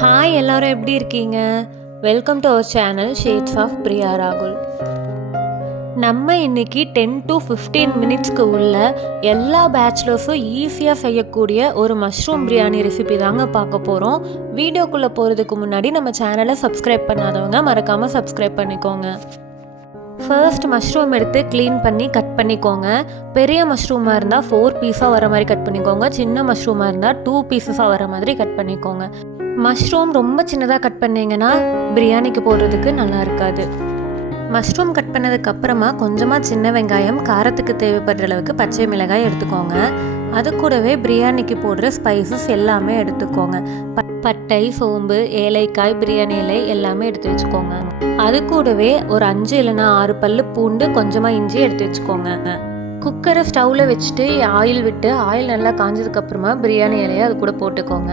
Hi எல்லாரும் எப்படி இருக்கீங்க? Welcome to our channel shades of Priya ராகுல். நம்ம இன்னைக்கு 10 to 15 மினிட்ஸ்க்கு உள்ள எல்லா பேச்சுலர்ஸும் ஈஸியாக செய்யக்கூடிய ஒரு மஷ்ரூம் பிரியாணி ரெசிபி தாங்க பார்க்க போகிறோம். வீடியோக்குள்ளே போகிறதுக்கு முன்னாடி நம்ம சேனலை சப்ஸ்கிரைப் பண்ணாதவங்க மறக்காமல் சப்ஸ்கிரைப் பண்ணிக்கோங்க. ஃபர்ஸ்ட் மஷ்ரூம் எடுத்து க்ளீன் பண்ணி கட் பண்ணிக்கோங்க. பெரிய மஷ்ரூமாக இருந்தால் 4 பீஸாக வர மாதிரி கட் பண்ணிக்கோங்க. சின்ன மஷ்ரூமாக இருந்தால் 2 பீசஸாக வர மாதிரி கட் பண்ணிக்கோங்க. மஷ்ரூம் ரொம்ப சின்னதாக கட் பண்ணிங்கன்னா பிரியாணிக்கு போடுறதுக்கு நல்லா இருக்காது. மஷ்ரூம் கட் பண்ணதுக்கப்புறமா கொஞ்சமாக சின்ன வெங்காயம், காரத்துக்கு தேவைப்படுற அளவுக்கு பச்சை மிளகாய் எடுத்துக்கோங்க. அது கூடவே பிரியாணிக்கு போடுற ஸ்பைசஸ் எல்லாமே எடுத்துக்கோங்க. பட்டை, சோம்பு, ஏலைக்காய், பிரியாணி இலை எல்லாமே எடுத்து வச்சுக்கோங்க. அது கூடவே ஒரு 5 இல்லைனா 6 பல்லு பூண்டு, கொஞ்சமாக இஞ்சி எடுத்து வச்சுக்கோங்க. குக்கரை ஸ்டவ்வில் வச்சுட்டு ஆயில் விட்டு ஆயில் நல்லா காஞ்சதுக்கப்புறமா பிரியாணி இலையை அது கூட போட்டுக்கோங்க.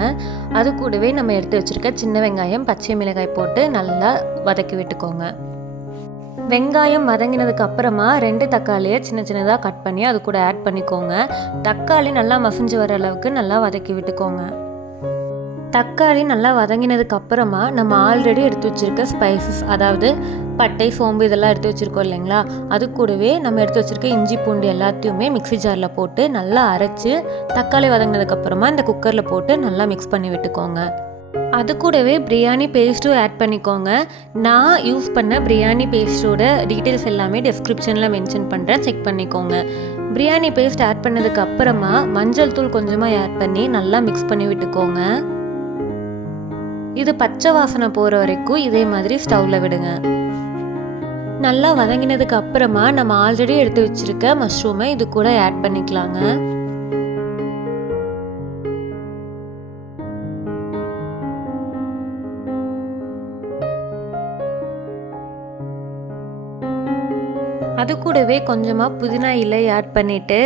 அது கூடவே நம்ம எடுத்து வச்சுருக்க சின்ன வெங்காயம், பச்சை மிளகாய் போட்டு நல்லா வதக்கி விட்டுக்கோங்க. வெங்காயம் வதங்கினதுக்கு அப்புறமா 2 தக்காளியை சின்ன சின்னதாக கட் பண்ணி அது கூட ஆட் பண்ணிக்கோங்க. தக்காளி நல்லா மசிஞ்சு வர அளவுக்கு நல்லா வதக்கி விட்டுக்கோங்க. தக்காளி நல்லா வதங்கினதுக்கு அப்புறமா நம்ம ஆல்ரெடி எடுத்து வச்சுருக்க ஸ்பைசஸ், அதாவது பட்டை, சோம்பு இதெல்லாம் எடுத்து வச்சுருக்கோம் இல்லைங்களா, அது கூடவே நம்ம எடுத்து வச்சுருக்க இஞ்சி பூண்டு எல்லாத்தையுமே மிக்ஸி ஜாரில் போட்டு நல்லா அரைச்சி தக்காளி வதங்கினதுக்கப்புறமா இந்த குக்கரில் போட்டு நல்லா மிக்ஸ் பண்ணி விட்டுக்கோங்க. அது கூடவே பிரியாணி பேஸ்ட்டும் ஆட் பண்ணிக்கோங்க. நான் யூஸ் பண்ண பிரியாணி பேஸ்ட்டோட டீட்டெயில்ஸ் எல்லாமே டிஸ்கிரிப்ஷனில் மென்ஷன் பண்ணுறேன், செக் பண்ணிக்கோங்க. பிரியாணி பேஸ்ட் ஆட் பண்ணதுக்கு அப்புறமா மஞ்சள் தூள் கொஞ்சமாக ஆட் பண்ணி நல்லா மிக்ஸ் பண்ணி விட்டுக்கோங்க. இது பச்சை வாசனை போகிற வரைக்கும் இதே மாதிரி ஸ்டவ்வில் விடுங்க. நல்லா வதங்கினதுக்கு அப்புறமா நம்ம ஆல்ரெடி எடுத்து வச்சிருக்க மஷ்ரூமை இது கூட ஆட் பண்ணிக்கலாங்க. அது கூடவே கொஞ்சமாக புதினா இலை ஆட் பண்ணிவிட்டு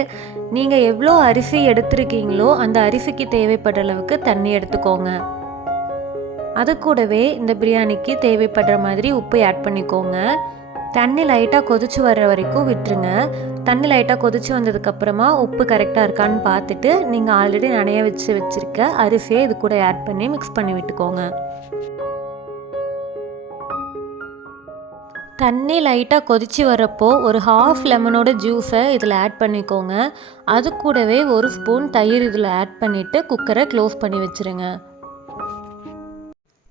நீங்கள் எவ்வளோ அரிசி எடுத்துருக்கீங்களோ அந்த அரிசிக்கு தேவைப்படுற அளவுக்கு தண்ணி எடுத்துக்கோங்க. அது கூடவே இந்த பிரியாணிக்கு தேவைப்படுற மாதிரி உப்பு ஆட் பண்ணிக்கோங்க. தண்ணி லைட்டாக கொதிச்சு வர்ற வரைக்கும் விட்டுருங்க. தண்ணி லைட்டாக கொதிச்சு வந்ததுக்கப்புறமா உப்பு கரெக்டாக இருக்கான்னு பார்த்துட்டு நீங்கள் ஆல்ரெடி நனைய வச்சுருக்க அரிசியை இது கூட ஆட் பண்ணி மிக்ஸ் பண்ணி விட்டுக்கோங்க. தண்ணி லைட்டாக கொதிச்சு வரப்போ ஒரு ஹாஃப் லெமனோட ஜூஸை இதில் ஆட் பண்ணிக்கோங்க. அது கூடவே 1 ஸ்பூன் தயிர் இதில் ஆட் பண்ணிவிட்டு குக்கரை க்ளோஸ் பண்ணி வச்சுருங்க.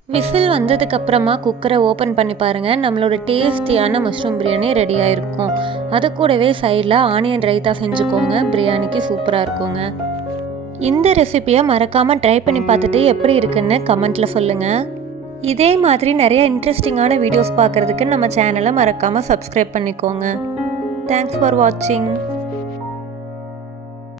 விசில் வந்ததுக்கப்புறமா குக்கரை ஓப்பன் பண்ணி பாருங்கள். நம்மளோட டேஸ்டியான மஷ்ரூம் பிரியாணி ரெடியாக இருக்கும். அது கூடவே சைடில் ஆனியன் ரைத்தா செஞ்சுக்கோங்க. பிரியாணிக்கு சூப்பராக இருக்குங்க. இந்த ரெசிபியை மறக்காமல் ட்ரை பண்ணி பார்த்துட்டு எப்படி இருக்குன்னு கமெண்ட்டில் சொல்லுங்கள். இதே மாதிரி நிறைய இன்ட்ரெஸ்டிங்கான வீடியோஸ் பார்க்குறதுக்கு நம்ம சேனலை மறக்காமல் சப்ஸ்கிரைப் பண்ணிக்கோங்க. தேங்க்ஸ் ஃபார் வாட்சிங்.